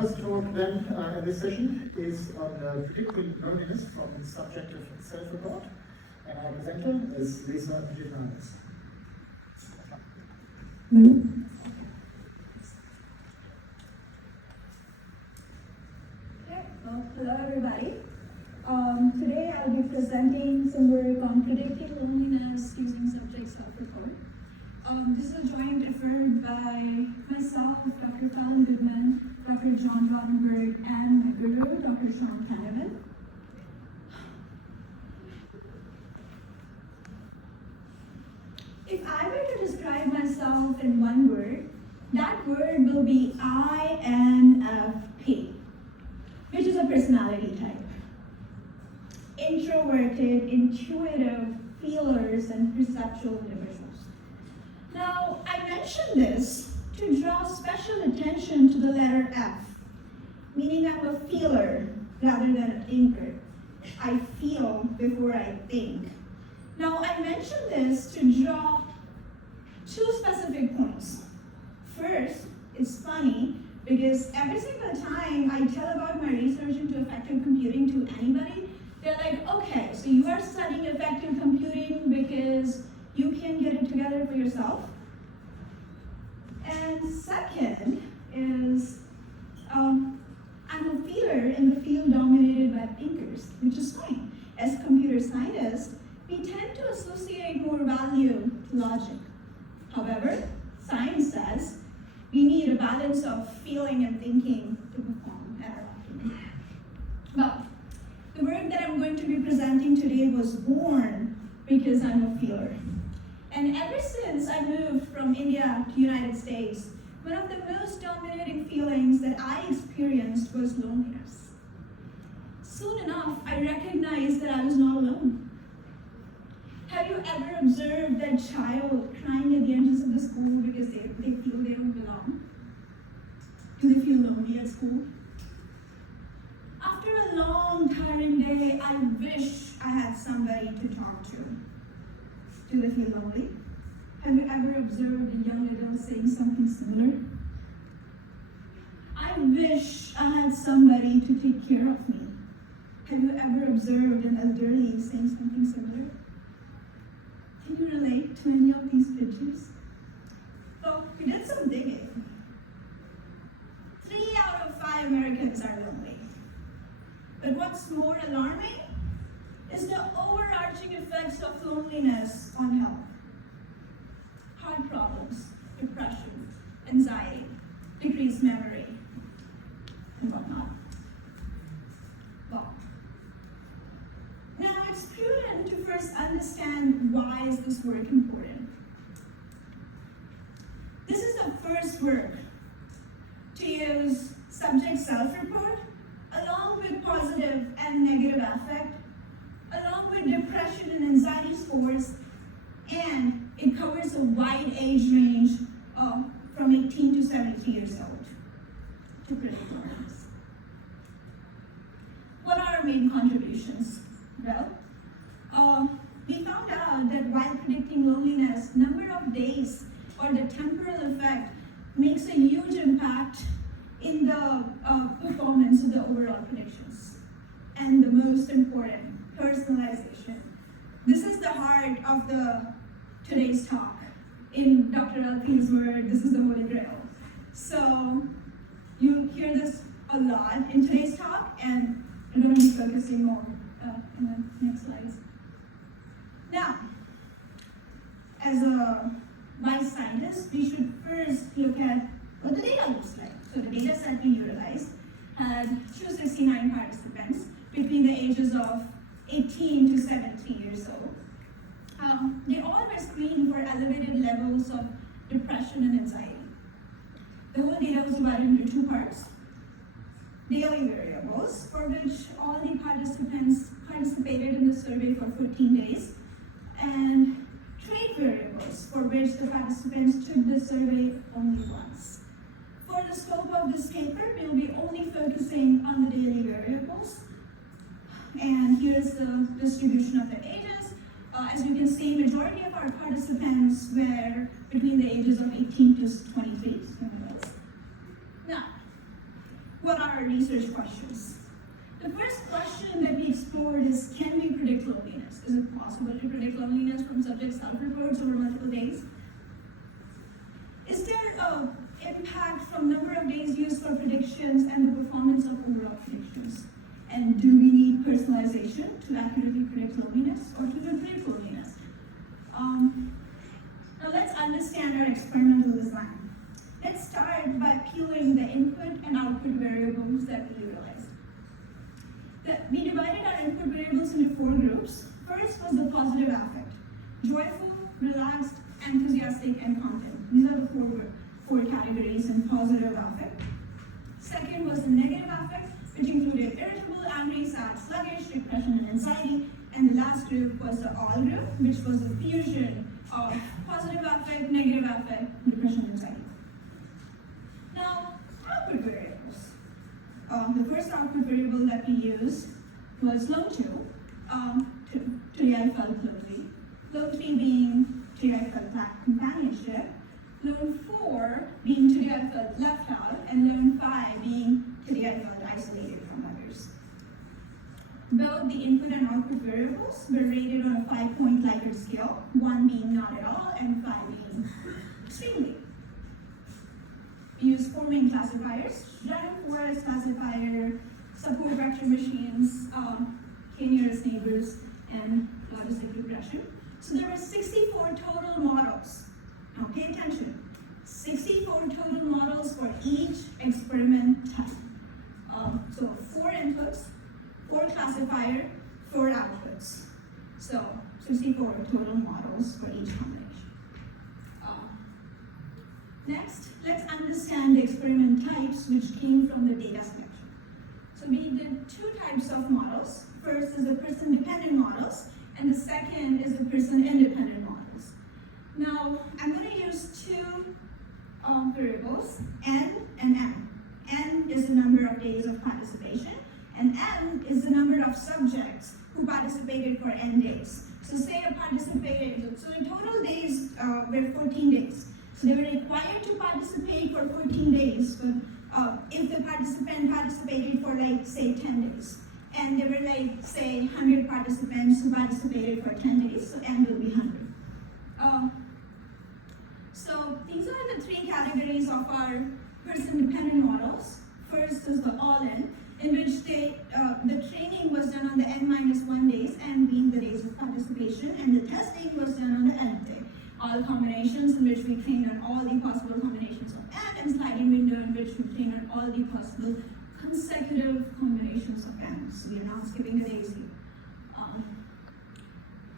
first talk then in this session is on predicting loneliness from subjective self-report, and our presenter is Lisa Gitmanis. Hello everybody. Today I'll be presenting some work on predicting loneliness using subject self-report. This is a joint effort by myself, Dr. Fallon Goodman, Dr. John Rottenberg, and my guru, Dr. Sean Kahneman. If I were to describe myself in one word, that word will be INFP, which is a personality type. Introverted, intuitive, feelers, and perceptual individuals. Now, I mention this to draw special attention to the letter F, meaning I'm a feeler rather than an thinker. I feel before I think. Now, I mention this to draw two specific points. First, it's funny because every single time I tell about my research into effective computing to anybody, they're like, okay, so you are studying effective computing because you can get it together for yourself. And second is, I'm a feeler in the field dominated by thinkers, which is fine. As computer scientists, we tend to associate more value to logic. However, science says we need a balance of feeling and thinking to perform at our optimum. Well, the work that I'm going to be presenting today was born because I'm a feeler. And ever since I moved from India to United States, one of the most dominating feelings that I experienced was loneliness. Soon enough, I recognized that I was not alone. Have you ever observed that child crying at the entrance of the school because they feel they don't belong? Do they feel lonely at school? After a long, tiring day, I wish I had somebody to talk to. Do they feel lonely? Have you ever observed a young adult saying something similar? I wish I had somebody to take care of me. Have you ever observed an elderly saying something similar? Can you relate to any of these pictures? So we did some digging. 3 out of 5 Americans are lonely. But what's more alarming is the overarching effects of loneliness on health. Heart problems, depression, anxiety, decreased memory, and whatnot. Well, now it's prudent to first understand why is this work important. This is the first work to use subject self-report along with positive and negative affect, along with depression and anxiety scores, and it covers a wide age range from 18 to 73 years old to predict loneliness. What are our main contributions? Well, we found out that while predicting loneliness, number of days or the temporal effect makes a huge impact in the performance of the overall predictions. And the most important, personalization. This is the heart of today's talk. In Dr. Alphine's word, this is the Holy Grail. So you hear this a lot in today's talk, and I'm going to be focusing more in the next slides. Now, as a wise scientist, we should first look at what the data looks like. So the data set we utilized had 269 participants between the ages of 18 to 70 years old. They all were screened for elevated levels of depression and anxiety. The whole data was divided into 2 parts. Daily variables, for which all the participants participated in the survey for 14 days, and trait variables, for which the participants took the survey only once. For the scope of this paper, we'll be only focusing on the daily variables. And here's the distribution of the ages. As you can see, majority of our participants were between the ages of 18 to 23. Now, what our research questions. The first question that we explored is, can we predict loneliness? Is it possible to predict loneliness from subject self-reports over multiple days? Is there an impact from number of days used for predictions and the performance of overall predictions? And do we need personalization to accurately predict loneliness or to predict loneliness? Now let's understand our experimental design. Let's start by peeling the input and output variables that we utilized. We divided our input variables into 4 groups. First was the positive affect: joyful, relaxed, enthusiastic, and content. These are the four categories in positive affect. Second was the negative affect, which included irritable, angry, sad, sluggish, depression, and anxiety. And the last group was the all group, which was the fusion of positive affect, negative affect, depression, and anxiety. Now, output variables. The first output variable that we used was lone 2. Today I felt lonely. Lone 3 being today I felt companionship. Lone 4 being today I felt left out. And lone 5 being today I felt isolated from others. Both the input and output variables were rated on a 5-point Likert scale, 1 being not at all and 5 being extremely. We used 4 main classifiers: random forest classifier, support vector machines, k-nearest neighbors, and logistic regression. So there were 64 total models. Now pay attention. 64 total models for each experiment type. So 4 inputs, 4 classifier, 4 outputs. So 64 total models for each combination. Next, let's understand the experiment types which came from the data selection. So we did 2 types of models. First is the person-dependent models, and the second is the person-independent models. Now, I'm going to use 2 variables, N and M. N is the number of days of participation, and M is the number of subjects who participated for N days. So say I participated, so the total days were 14 days. So they were required to participate for 14 days, but if the participant participated for like, say, 10 days, and there were like, say, 100 participants who participated for 10 days, so N will be 100. So these are the 3 categories of our person-dependent models. First is the all-in, in which the training was done on the N-1 days, N being the days of participation, and the testing was done on the Nth day. All combinations in which we trained on all the possible combinations of N, and sliding window in which we trained on all the possible consecutive combinations of N. So we are not skipping the days here.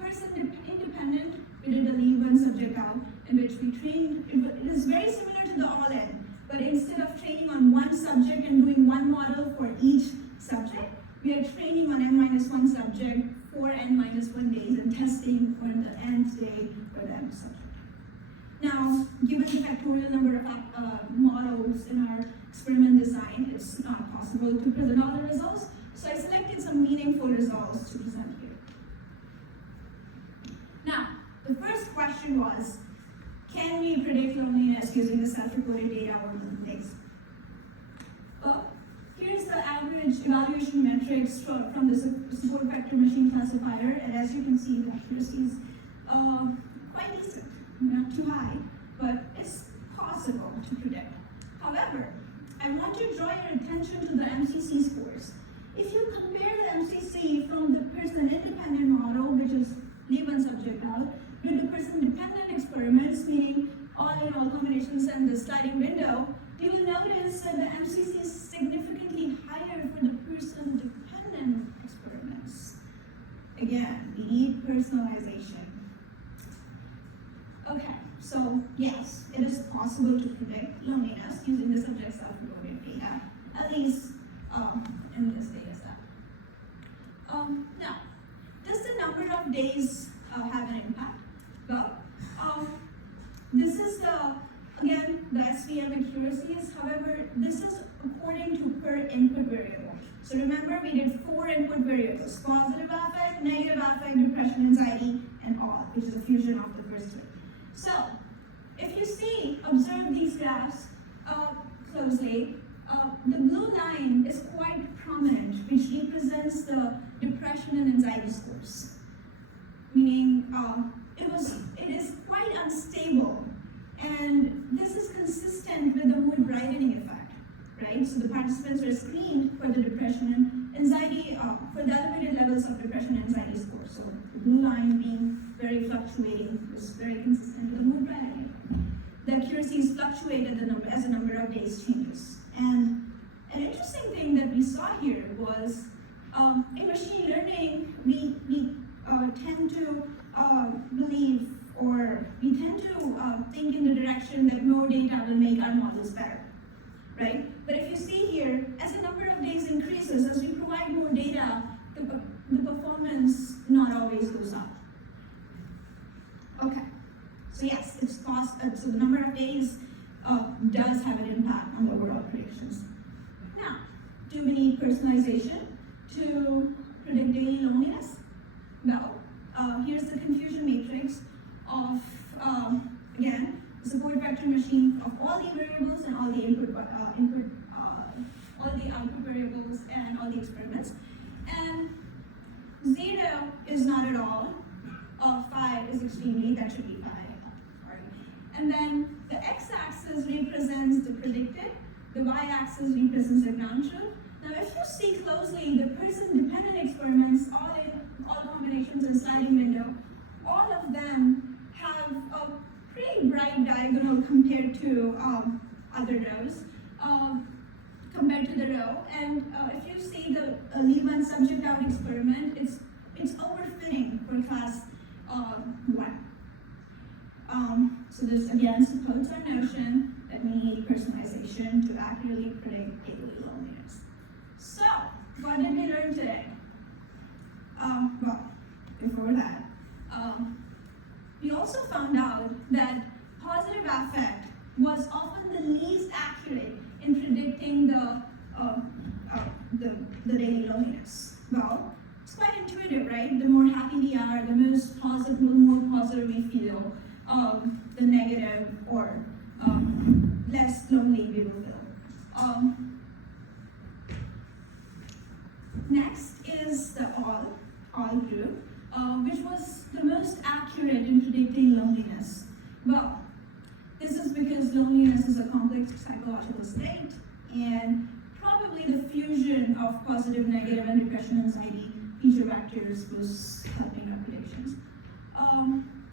Person-independent, we did the leave one subject out, in which we trained, it is very similar to the all-in, but instead of training on one subject and doing one model for each subject, we are training on N-1 subject for N-1 days and testing for the Nth day for the Nth subject. Now, given the factorial number of models in our experiment design, it's not possible to present all the results, so I selected some meaningful results to present here. Now, the first question was, can we predict loneliness using the self-reported data over multiple days? Well, here's the average evaluation metrics from the support vector machine classifier, and as you can see, the accuracy is quite decent. Not too high, but it's possible to predict. However, I want to draw your attention to the MCC scores. If you compare the MCC from the person-independent model, which is leave one subject out, with the person-dependent experiments, meaning all-in, all combinations, and the sliding window, you will notice that the MCC is significantly higher for the person-dependent experiments. Again, we need personalization. Okay, so yes, it is possible to predict loneliness using the subject self-reported data, at least in this data set. Now, does the number of days have an impact? Well, this is again, the SVM accuracies. However, this is according to per input variable. So remember, we did 4 input variables: positive affect, negative affect, depression, anxiety, and all, which is a fusion of the first 2. So, if you observe these graphs closely, The blue line is quite prominent, which represents the depression and anxiety scores, meaning it is quite unstable, and this is consistent with the mood brightening effect, right? So the participants were screened for the depression and anxiety, for the elevated levels of depression and anxiety scores. So the blue line being very fluctuating was very consistent with the mood brightening. The accuracies fluctuated as the number of days changes. And an interesting thing that we saw here was in machine learning, we tend to believe, or we tend to think in the direction that more data will make our models better, right? But if you see here, as the number of days increases, as we provide more data, the performance not always goes up. Okay, so yes, so the number of days does have an impact on the overall predictions. Now, do we need personalization to predict daily loneliness? Well, here's the confusion matrix of, again, the support vector machine of all the variables and all the all the output variables and all the experiments. And 0 is not at all, 5 is extremely, that should be 5. Sorry. And then the x-axis represents the predicted, the y-axis represents the ground truth. Now, if you see closely, the person-dependent experiments, all combinations and sliding window, all of them have a pretty bright diagonal compared to other rows, compared to the row. And if you see the leave one subject out experiment, it's overfitting for class 1. So this again supports our notion that we need personalization to accurately predict daily loneliness. So, what did we learn today? Well, before that, we also found out that positive affect was often the least accurate in predicting the daily loneliness. Well, it's quite intuitive, right? The more happy we are, the more positive we feel, the negative or less lonely we will feel. Next is the all group, which was the most accurate in predicting loneliness. Well, this is because loneliness is a complex psychological state, and probably the fusion of positive, negative, and depression, anxiety feature vectors was helping our predictions.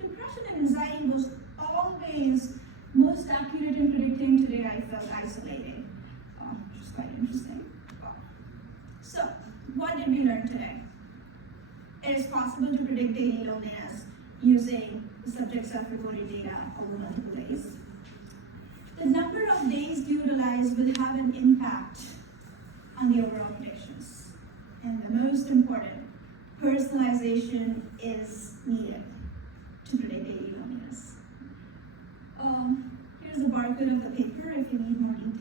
Depression and anxiety was always most accurate in predicting. Today I felt isolated, which is quite interesting. So, what did we learn today? It is possible to predict daily loneliness using the subject self-reported data over multiple days. The number of days utilized will have an impact on the overall predictions. And the most important, personalization is needed to predict daily loneliness. Here's the barcode of the paper if you need more details.